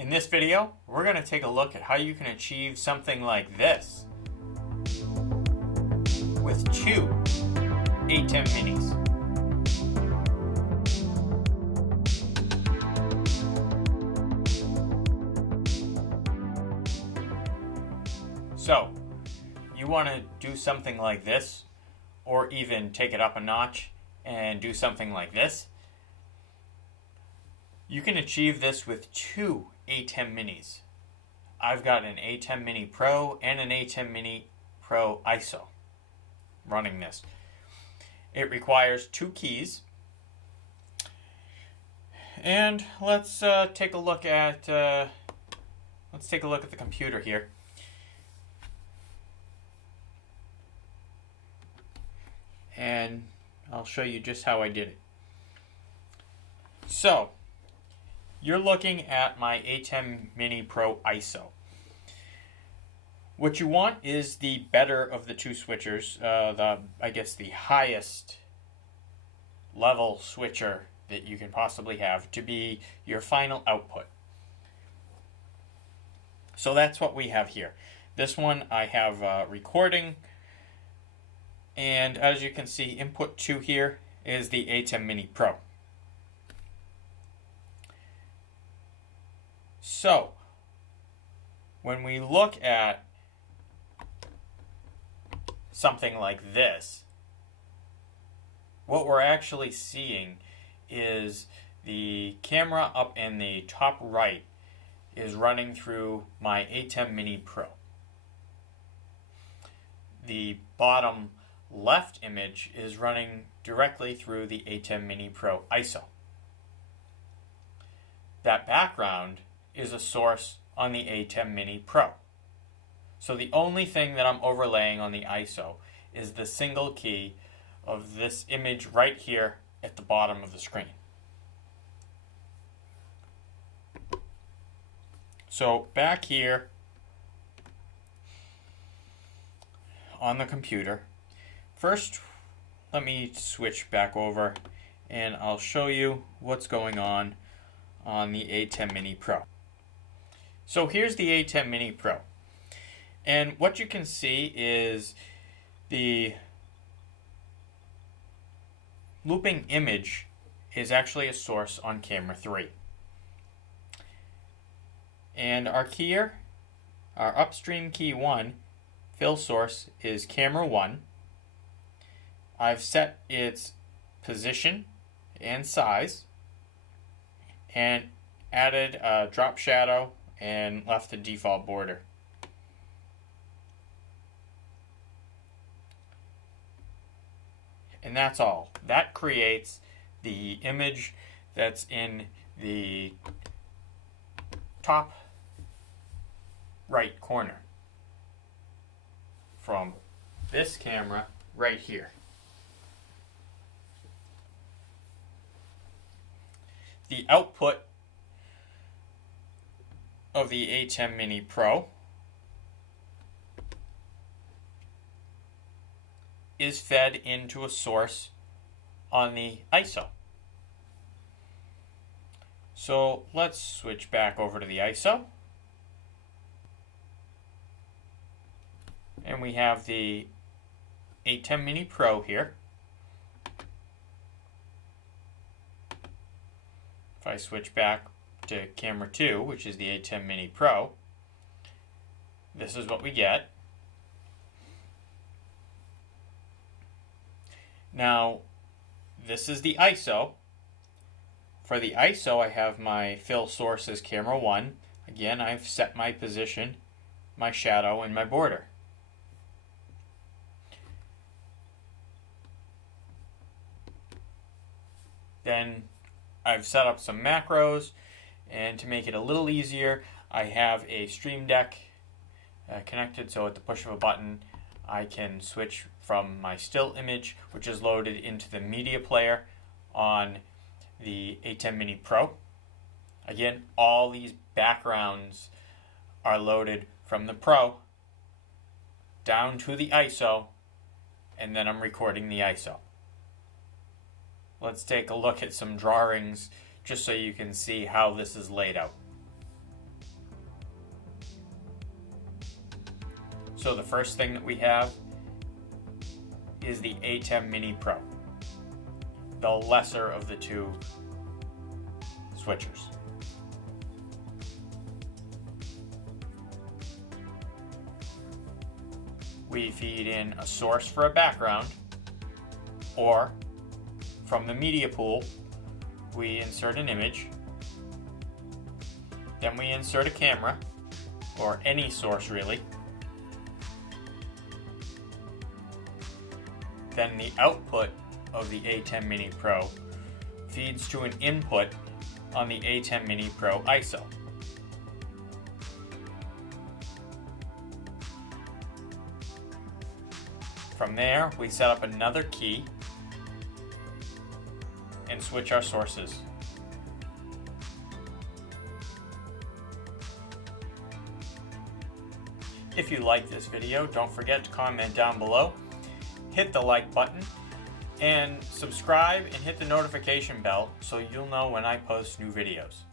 In this video, we're going to take a look at how you can achieve something like this with two ATEM minis. So, you want to do something like this, or even take it up a notch and do something like this. You can achieve this with two ATEM minis. I've got an ATEM Mini Pro and an ATEM Mini Pro ISO running this. It requires two keys. And let's take a look at the computer here. And I'll show you just how I did it. So, you're looking at my ATEM Mini Pro ISO. What you want is the better of the two switchers, the highest level switcher that you can possibly have to be your final output. So that's what we have here. This one I have recording, and as you can see, input 2 here is the ATEM Mini Pro. So, when we look at something like this, what we're actually seeing is the camera up in the top right is running through my ATEM Mini Pro. The bottom left image is running directly through the ATEM Mini Pro ISO. That background is a source on the ATEM Mini Pro. So the only thing that I'm overlaying on the ISO is the single key of this image right here at the bottom of the screen. So back here on the computer, first let me switch back over and I'll show you what's going on the ATEM Mini Pro. So here's the ATEM Mini Pro. And what you can see is the looping image is actually a source on camera 3. And our upstream key 1, fill source, is camera 1. I've set its position and size and added a drop shadow and left the default border. And that's all. That creates the image that's in the top right corner from this camera right here. The output of the ATEM Mini Pro is fed into a source on the ISO. So let's switch back over to the ISO. And we have the ATEM Mini Pro here. If I switch back to camera 2, which is the ATEM Mini Pro, this is what we get. Now, this is the ISO. For the ISO, I have my fill source as camera 1. Again, I've set my position, my shadow, and my border. Then I've set up some macros, and to make it a little easier, I have a Stream Deck connected, so at the push of a button I can switch from my still image, which is loaded, into the media player on the ATEM Mini Pro. Again, all these backgrounds are loaded from the Pro down to the ISO, and then I'm recording the ISO. Let's take a look at some drawings just so you can see how this is laid out. So the first thing that we have is the ATEM Mini Pro, the lesser of the two switchers. We feed in a source for a background, or from the media pool, we insert an image. Then we insert a camera, or any source really. Then the output of the ATEM Mini Pro feeds to an input on the ATEM Mini Pro ISO. From there, we set up another key and switch our sources. If you like this video, don't forget to comment down below, hit the like button, and subscribe and hit the notification bell so you'll know when I post new videos.